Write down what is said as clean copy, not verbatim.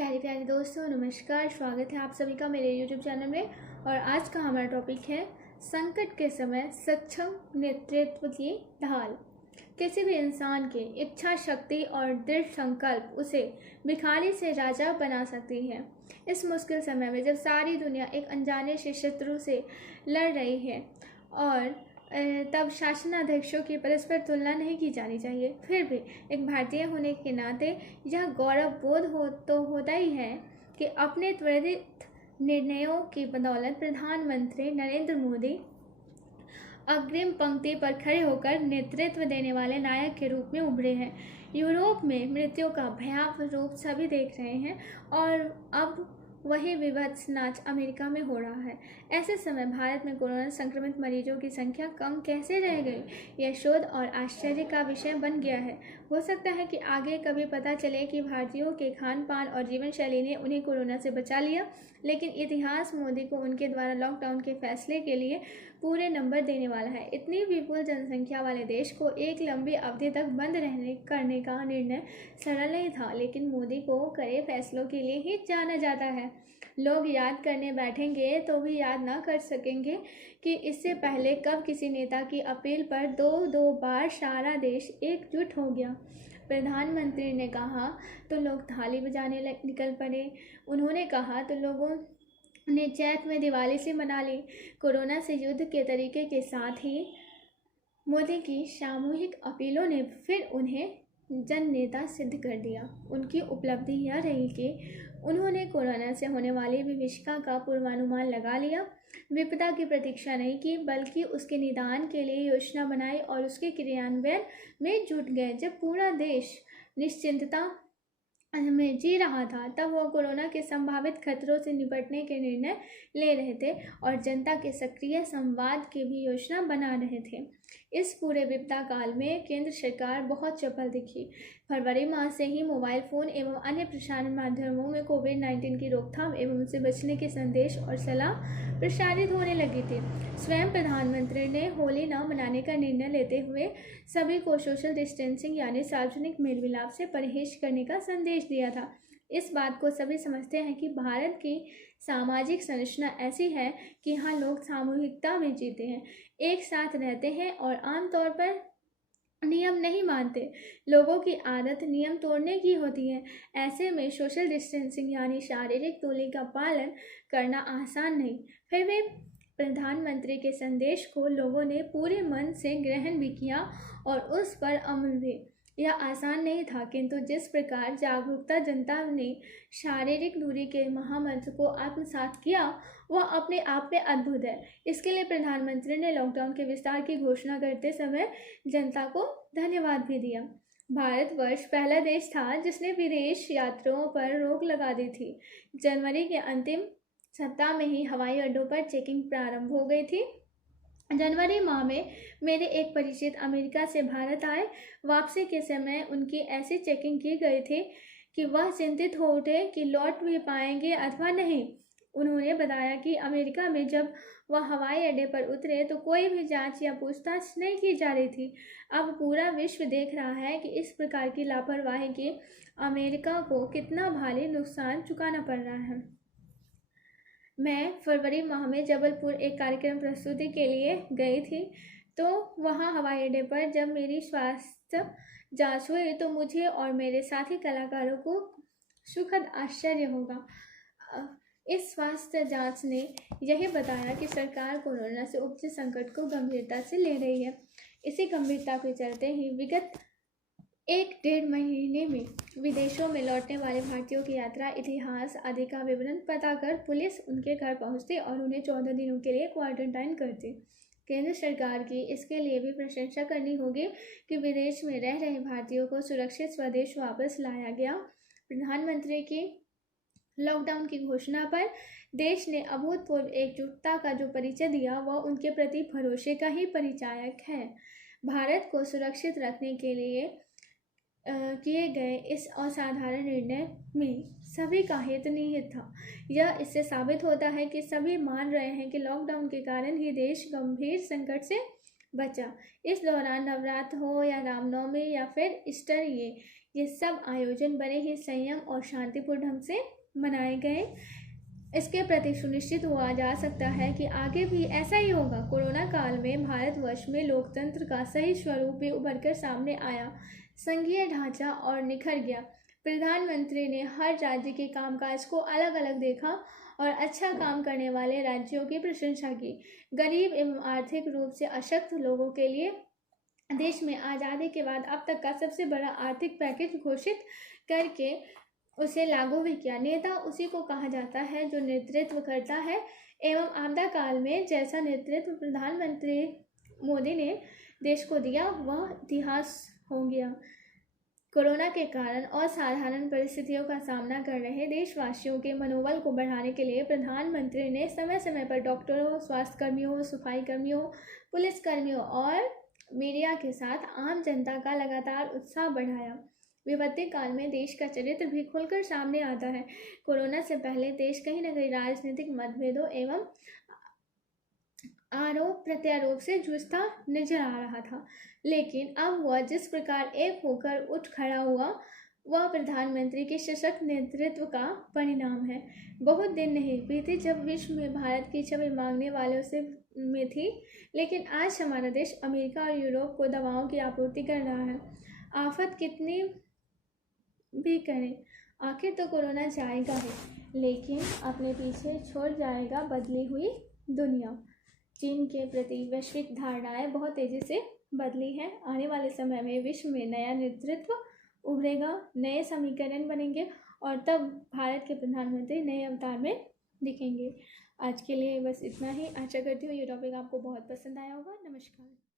प्यारे प्यारे दोस्तों, नमस्कार। स्वागत है आप सभी का मेरे YouTube चैनल में। और आज का हमारा टॉपिक है संकट के समय सक्षम नेतृत्व की ढाल। किसी भी इंसान की इच्छा शक्ति और दृढ़ संकल्प उसे भिखारी से राजा बना सकती है। इस मुश्किल समय में जब सारी दुनिया एक अनजाने से शत्रु से लड़ रही है और तब शासनाध्यक्षों की परस्पर तुलना नहीं की जानी चाहिए। फिर भी एक भारतीय होने के नाते यह गौरव बोध होता ही है कि अपने त्वरित निर्णयों की बदौलत प्रधानमंत्री नरेंद्र मोदी अग्रिम पंक्ति पर खड़े होकर नेतृत्व देने वाले नायक के रूप में उभरे हैं। यूरोप में मृत्यु का भयावह रूप सभी देख रहे हैं और अब वही विभत्स नाच अमेरिका में हो रहा है। ऐसे समय भारत में कोरोना संक्रमित मरीजों की संख्या कम कैसे रह गई, यह शोध और आश्चर्य का विषय बन गया है। हो सकता है कि आगे कभी पता चले कि भारतीयों के खान पान और जीवन शैली ने उन्हें कोरोना से बचा लिया, लेकिन इतिहास मोदी को उनके द्वारा लॉकडाउन के फैसले के लिए पूरे नंबर देने वाला है। इतनी विपुल जनसंख्या वाले देश को एक लंबी अवधि तक बंद करने का निर्णय सरल नहीं था, लेकिन मोदी को कड़े फैसलों के लिए ही जाना जाता है। लोग याद करने बैठेंगे तो भी याद ना कर सकेंगे कि इससे पहले कब किसी नेता की अपील पर दो बार सारा देश एकजुट हो गया। प्रधानमंत्री ने कहा तो लोग थाली बजाने निकल पड़े। उन्होंने कहा तो लोगों ने चैत में दिवाली से मना ली। कोरोना से युद्ध के तरीके के साथ ही मोदी की सामूहिक अपीलों ने फिर उन्हें जन नेता सिद्ध कर दिया। उनकी उपलब्धि यह रही कि उन्होंने कोरोना से होने वाली विभीषिका का पूर्वानुमान लगा लिया, विपदा की प्रतीक्षा नहीं की, बल्कि उसके निदान के लिए योजना बनाई और उसके क्रियान्वयन में जुट गए। जब पूरा देश निश्चिंतता में जी रहा था, तब वह कोरोना के संभावित खतरों से निपटने के निर्णय ले रहे थे और जनता के सक्रिय संवाद की भी योजना बना रहे थे। इस पूरे विपदा काल में केंद्र सरकार बहुत चपल दिखी। फरवरी माह से ही मोबाइल फोन एवं अन्य प्रसारण माध्यमों में कोविड-19 की रोकथाम एवं उससे बचने के संदेश और सलाह प्रसारित होने लगी थी। स्वयं प्रधानमंत्री ने होली न मनाने का निर्णय लेते हुए सभी को सोशल डिस्टेंसिंग यानी सार्वजनिक मेल मिलाप से परहेज करने का संदेश दिया था। इस बात को सभी समझते हैं कि भारत की सामाजिक संरचना ऐसी है कि यहाँ लोग सामूहिकता में जीते हैं, एक साथ रहते हैं और आमतौर पर नियम नहीं मानते। लोगों की आदत नियम तोड़ने की होती है। ऐसे में सोशल डिस्टेंसिंग यानी शारीरिक दूरी का पालन करना आसान नहीं। फिर भी प्रधानमंत्री के संदेश को लोगों ने पूरे मन से ग्रहण भी किया और उस पर अमल भी। यह आसान नहीं था, किंतु जिस प्रकार जागरूकता जनता ने शारीरिक दूरी के महामंत्र को आत्मसात किया, वह अपने आप में अद्भुत है। इसके लिए प्रधानमंत्री ने लॉकडाउन के विस्तार की घोषणा करते समय जनता को धन्यवाद भी दिया। भारतवर्ष पहला देश था जिसने विदेश यात्रियों पर रोक लगा दी थी। जनवरी के अंतिम सप्ताह में ही हवाई अड्डों पर चेकिंग प्रारंभ हो गई थी। जनवरी माह में मेरे एक परिचित अमेरिका से भारत आए। वापसी के समय उनकी ऐसी चेकिंग की गई थी कि वह चिंतित हो उठे कि लौट भी पाएंगे अथवा नहीं। उन्होंने बताया कि अमेरिका में जब वह हवाई अड्डे पर उतरे तो कोई भी जांच या पूछताछ नहीं की जा रही थी। अब पूरा विश्व देख रहा है कि इस प्रकार की लापरवाही की अमेरिका को कितना भारी नुकसान चुकाना पड़ रहा है। मैं फरवरी माह में जबलपुर एक कार्यक्रम प्रस्तुति के लिए गई थी, तो वहाँ हवाई अड्डे पर जब मेरी स्वास्थ्य जांच हुई तो मुझे और मेरे साथी कलाकारों को सुखद आश्चर्य होगा। इस स्वास्थ्य जांच ने यही बताया कि सरकार कोरोना से उपजे संकट को गंभीरता से ले रही है। इसी गंभीरता के चलते ही विगत 1-1.5 महीने में विदेशों में लौटने वाले भारतीयों की यात्रा इतिहास आदि का विवरण पता कर पुलिस उनके घर पहुंचती और उन्हें 14 दिनों के लिए क्वारंटाइन करती। केंद्र सरकार की इसके लिए भी प्रशंसा करनी होगी कि विदेश में रह रहे भारतीयों को सुरक्षित स्वदेश वापस लाया गया। प्रधानमंत्री की लॉकडाउन की घोषणा पर देश ने अभूतपूर्व एकजुटता का जो परिचय दिया, वह उनके प्रति भरोसे का ही परिचायक है। भारत को सुरक्षित रखने के लिए किए गए इस असाधारण निर्णय में सभी का हित निहित था। यह इससे साबित होता है कि सभी मान रहे हैं कि लॉकडाउन के कारण ही देश गंभीर संकट से बचा। इस दौरान नवरात्र हो या रामनवमी या फिर ईस्टर, ये सब आयोजन बड़े ही संयम और शांतिपूर्ण ढंग से मनाए गए। इसके प्रति सुनिश्चित हुआ जा सकता है कि आगे भी ऐसा ही होगा। कोरोना काल में भारतवर्ष में लोकतंत्र का सही स्वरूप भी उभर कर सामने आया, संघीय ढांचा और निखर गया। प्रधानमंत्री ने हर राज्य के कामकाज को अलग अलग देखा और अच्छा काम करने वाले राज्यों की प्रशंसा की। गरीब एवं आर्थिक रूप से अशक्त लोगों के लिए देश में आज़ादी के बाद अब तक का सबसे बड़ा आर्थिक पैकेज घोषित करके उसे लागू भी किया। नेता उसी को कहा जाता है जो नेतृत्व करता है, एवं आपदा काल में जैसा नेतृत्व प्रधानमंत्री मोदी ने देश को दिया वह इतिहास हो गया। कोरोना के कारण असाधारण परिस्थितियों का सामना कर रहे देशवासियों के मनोबल को बढ़ाने के लिए प्रधानमंत्री ने समय समय पर डॉक्टरों, स्वास्थ्यकर्मियों, सफाई कर्मियों, पुलिसकर्मियों और मीडिया के साथ आम जनता का लगातार उत्साह बढ़ाया। विपत्ति काल में देश का चरित्र भी खुलकर सामने आता है। कोरोना से पहले देश कहीं न कहीं राजनीतिक मतभेदों एवं आरोप प्रत्यारोप से जूझता नजर आ रहा था, लेकिन अब वह जिस प्रकार एक होकर उठ खड़ा हुआ वह प्रधानमंत्री के सशक्त नेतृत्व का परिणाम है। बहुत दिन नहीं बीते जब विश्व में भारत की छवि मांगने वालों से में थी, लेकिन आज हमारा देश अमेरिका और यूरोप को दवाओं की आपूर्ति कर रहा है। आफत कितनी भी करें, आखिर तो कोरोना जाएगा ही, लेकिन अपने पीछे छोड़ जाएगा बदली हुई दुनिया। चीन के प्रति वैश्विक धारणाएं बहुत तेजी से बदली हैं। आने वाले समय में विश्व में नया नेतृत्व उभरेगा, नए समीकरण बनेंगे और तब भारत के प्रधानमंत्री नए अवतार में दिखेंगे। आज के लिए बस इतना ही। आशा करती हूँ ये टॉपिक आपको बहुत पसंद आया होगा। नमस्कार।